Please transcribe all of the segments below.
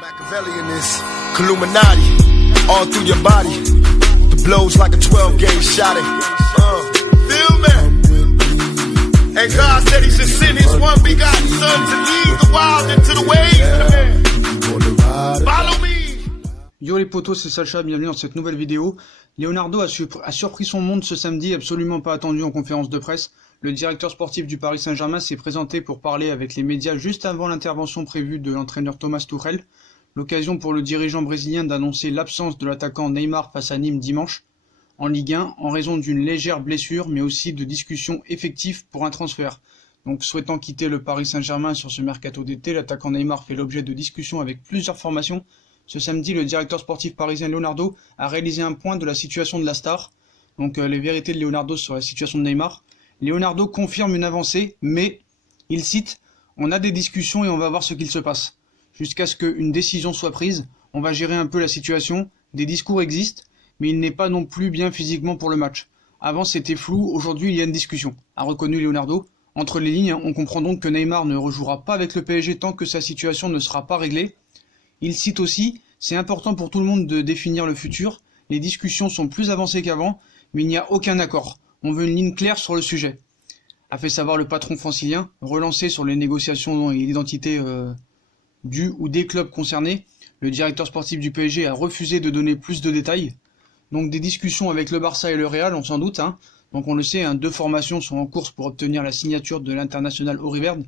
Machiavelli in this Illuminati, all through your body. The blows like a 12-gauge shot. Feel me? And God said He should send His one begotten Son to lead the wild into the ways of the man. Follow me. Yo les potos, c'est Sacha, bienvenue dans cette nouvelle vidéo. Leonardo a surpris son monde ce samedi, absolument pas attendu en conférence de presse. Le directeur sportif du Paris Saint-Germain s'est présenté pour parler avec les médias juste avant l'intervention prévue de l'entraîneur Thomas Tuchel. L'occasion pour le dirigeant brésilien d'annoncer l'absence de l'attaquant Neymar face à Nîmes dimanche en Ligue 1 en raison d'une légère blessure mais aussi de discussions effectives pour un transfert. Donc souhaitant quitter le Paris Saint-Germain sur ce mercato d'été, l'attaquant Neymar fait l'objet de discussions avec plusieurs formations. Ce samedi, le directeur sportif parisien Leonardo a réalisé un point de la situation de la star. Donc les vérités de Leonardo sur la situation de Neymar. Leonardo confirme une avancée, mais il cite « On a des discussions et on va voir ce qu'il se passe. Jusqu'à ce qu'une décision soit prise, on va gérer un peu la situation. Des discours existent, mais il n'est pas non plus bien physiquement pour le match. Avant c'était flou, aujourd'hui il y a une discussion », a reconnu Leonardo. Entre les lignes, on comprend donc que Neymar ne rejouera pas avec le PSG tant que sa situation ne sera pas réglée. Il cite aussi « C'est important pour tout le monde de définir le futur. Les discussions sont plus avancées qu'avant, mais il n'y a aucun accord. On veut une ligne claire sur le sujet », a fait savoir le patron francilien, relancé sur les négociations et l'identité du ou des clubs concernés. Le directeur sportif du PSG a refusé de donner plus de détails. Donc des discussions avec le Barça et le Real, on s'en doute. Donc on le sait, deux formations sont en course pour obtenir la signature de l'international auriverde.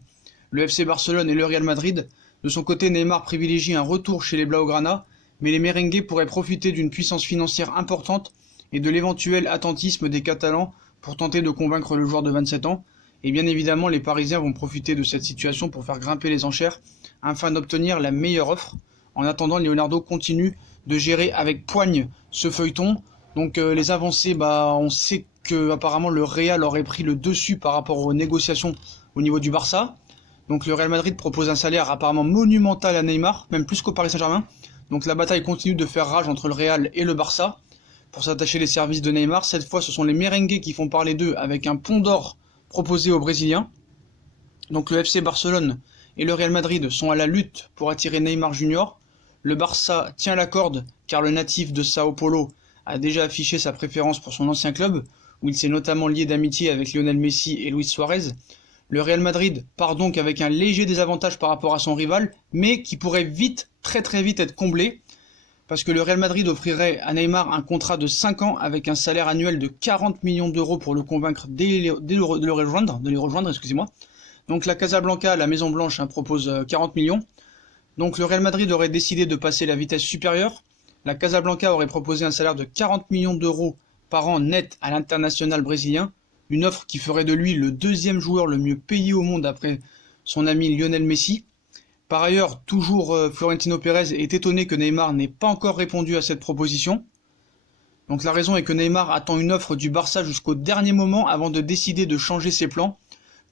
Le FC Barcelone et le Real Madrid. De son côté, Neymar privilégie un retour chez les Blaugrana, mais les merengues pourraient profiter d'une puissance financière importante et de l'éventuel attentisme des Catalans pour tenter de convaincre le joueur de 27 ans. Et bien évidemment, les Parisiens vont profiter de cette situation pour faire grimper les enchères afin d'obtenir la meilleure offre. En attendant, Leonardo continue de gérer avec poigne ce feuilleton. Donc les avancées, on sait que apparemment le Real aurait pris le dessus par rapport aux négociations au niveau du Barça. Donc le Real Madrid propose un salaire apparemment monumental à Neymar, même plus qu'au Paris Saint-Germain. Donc la bataille continue de faire rage entre le Real et le Barça pour s'attacher les services de Neymar. Cette fois, ce sont les merengues qui font parler d'eux avec un pont d'or proposé aux Brésiliens. Donc le FC Barcelone et le Real Madrid sont à la lutte pour attirer Neymar Junior. Le Barça tient la corde car le natif de Sao Paulo a déjà affiché sa préférence pour son ancien club, où il s'est notamment lié d'amitié avec Lionel Messi et Luis Suarez. Le Real Madrid part donc avec un léger désavantage par rapport à son rival, mais qui pourrait vite, très très vite être comblé, parce que le Real Madrid offrirait à Neymar un contrat de 5 ans avec un salaire annuel de 40 millions d'euros pour le convaincre de les rejoindre, excusez-moi. Donc la Casablanca, la Maison Blanche, propose 40 millions. Donc le Real Madrid aurait décidé de passer la vitesse supérieure. La Casablanca aurait proposé un salaire de 40 millions d'euros par an net à l'international brésilien, une offre qui ferait de lui le deuxième joueur le mieux payé au monde après son ami Lionel Messi. Par ailleurs, toujours Florentino Pérez est étonné que Neymar n'ait pas encore répondu à cette proposition. Donc la raison est que Neymar attend une offre du Barça jusqu'au dernier moment avant de décider de changer ses plans.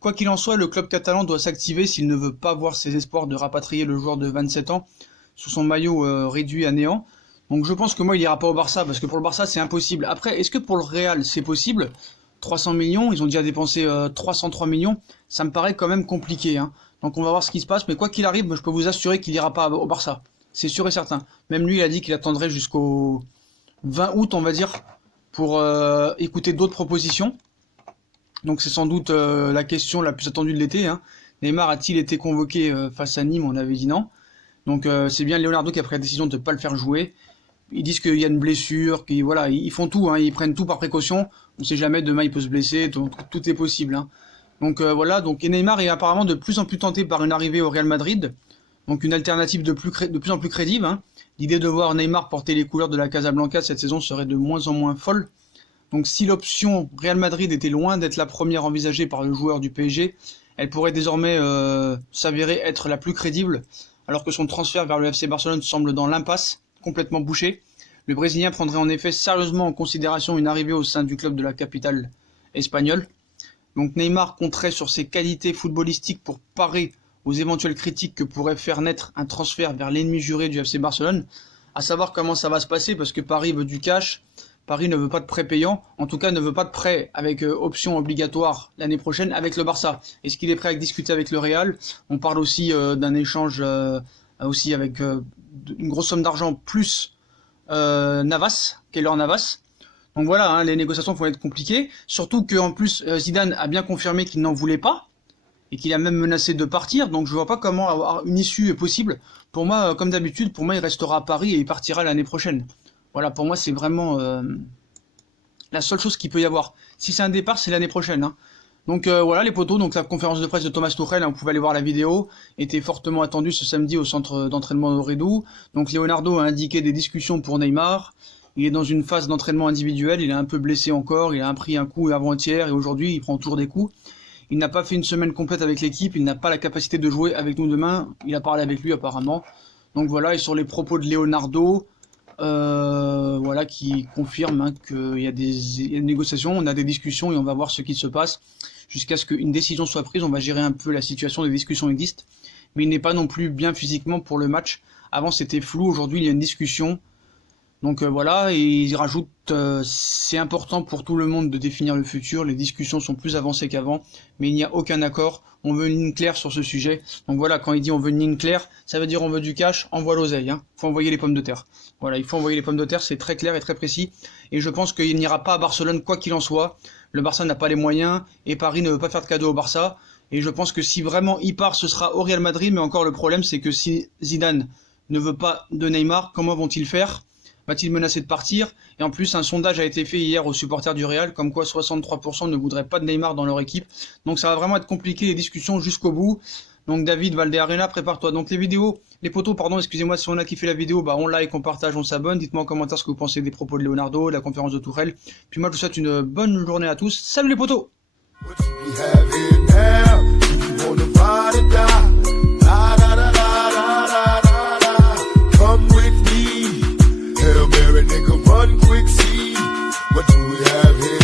Quoi qu'il en soit, le club catalan doit s'activer s'il ne veut pas voir ses espoirs de rapatrier le joueur de 27 ans sous son maillot réduit à néant. Donc je pense que moi il ira pas au Barça, parce que pour le Barça c'est impossible. Après, est-ce que pour le Real c'est possible ? 300 millions, ils ont déjà dépensé 303 millions, ça me paraît quand même compliqué. Donc on va voir ce qui se passe, mais quoi qu'il arrive, je peux vous assurer qu'il ira pas au Barça. C'est sûr et certain. Même lui, il a dit qu'il attendrait jusqu'au 20 août, on va dire, pour écouter d'autres propositions. Donc c'est sans doute la question la plus attendue de l'été. Neymar a-t-il été convoqué face à Nîmes ? On avait dit non. Donc c'est bien Leonardo qui a pris la décision de ne pas le faire jouer. Ils disent qu'il y a une blessure, voilà, ils font tout, ils prennent tout par précaution. On sait jamais, demain il peut se blesser, tout est possible. Donc voilà, et Neymar est apparemment de plus en plus tenté par une arrivée au Real Madrid, donc une alternative de plus en plus crédible. L'idée de voir Neymar porter les couleurs de la Casablanca cette saison serait de moins en moins folle. Donc si l'option Real Madrid était loin d'être la première envisagée par le joueur du PSG, elle pourrait désormais s'avérer être la plus crédible, alors que son transfert vers le FC Barcelone semble dans l'impasse, complètement bouché. Le Brésilien prendrait en effet sérieusement en considération une arrivée au sein du club de la capitale espagnole. Donc Neymar compterait sur ses qualités footballistiques pour parer aux éventuelles critiques que pourrait faire naître un transfert vers l'ennemi juré du FC Barcelone. À savoir comment ça va se passer, parce que Paris veut du cash, Paris ne veut pas de prêt payant, en tout cas ne veut pas de prêt avec option obligatoire l'année prochaine avec le Barça. Est-ce qu'il est prêt à discuter avec le Real ? On parle aussi d'un échange aussi avec une grosse somme d'argent plus Navas, Keylor Navas. Donc voilà, hein, les négociations vont être compliquées, surtout qu'en plus Zidane a bien confirmé qu'il n'en voulait pas, et qu'il a même menacé de partir, donc je vois pas comment avoir une issue possible. Pour moi, comme d'habitude, pour moi il restera à Paris et il partira l'année prochaine. Voilà, pour moi c'est vraiment la seule chose qu'il peut y avoir. Si c'est un départ, c'est l'année prochaine. Hein. Donc voilà les potos, donc la conférence de presse de Thomas Tuchel, hein, vous pouvez aller voir la vidéo, était fortement attendue ce samedi au centre d'entraînement de Redou. Donc Leonardo a indiqué des discussions pour Neymar. Il est dans une phase d'entraînement individuel, il est un peu blessé encore, il a pris un coup avant-hier et aujourd'hui il prend toujours des coups. Il n'a pas fait une semaine complète avec l'équipe, il n'a pas la capacité de jouer avec nous demain, il a parlé avec lui apparemment. Donc voilà, et sur les propos de Leonardo, voilà, qui confirme hein, qu'il y a des négociations, on a des discussions et on va voir ce qui se passe. Jusqu'à ce qu'une décision soit prise, on va gérer un peu la situation, des discussions existent. Mais il n'est pas non plus bien physiquement pour le match. Avant c'était flou, aujourd'hui il y a une discussion. Donc voilà, et il rajoute, c'est important pour tout le monde de définir le futur, les discussions sont plus avancées qu'avant, mais il n'y a aucun accord, on veut une ligne claire sur ce sujet. Donc voilà, quand il dit on veut une ligne claire, ça veut dire on veut du cash, envoie l'oseille, hein. Faut envoyer les pommes de terre. Voilà, il faut envoyer les pommes de terre, c'est très clair et très précis, et je pense qu'il n'ira pas à Barcelone quoi qu'il en soit. Le Barça n'a pas les moyens, et Paris ne veut pas faire de cadeau au Barça, et je pense que si vraiment il part, ce sera au Real Madrid, mais encore le problème c'est que si Zidane ne veut pas de Neymar, comment vont-ils faire ? Va-t-il menacer de partir? Et en plus, un sondage a été fait hier aux supporters du Real, comme quoi 63% ne voudraient pas de Neymar dans leur équipe. Donc ça va vraiment être compliqué les discussions jusqu'au bout. Donc David Valdearena, prépare-toi. Donc les potos, pardon, excusez-moi si on a kiffé la vidéo, bah on like, on partage, on s'abonne. Dites-moi en commentaire ce que vous pensez des propos de Leonardo, de la conférence de Tuchel. Puis moi je vous souhaite une bonne journée à tous. Salut les potos! Nigga, run quick, see what do we have here?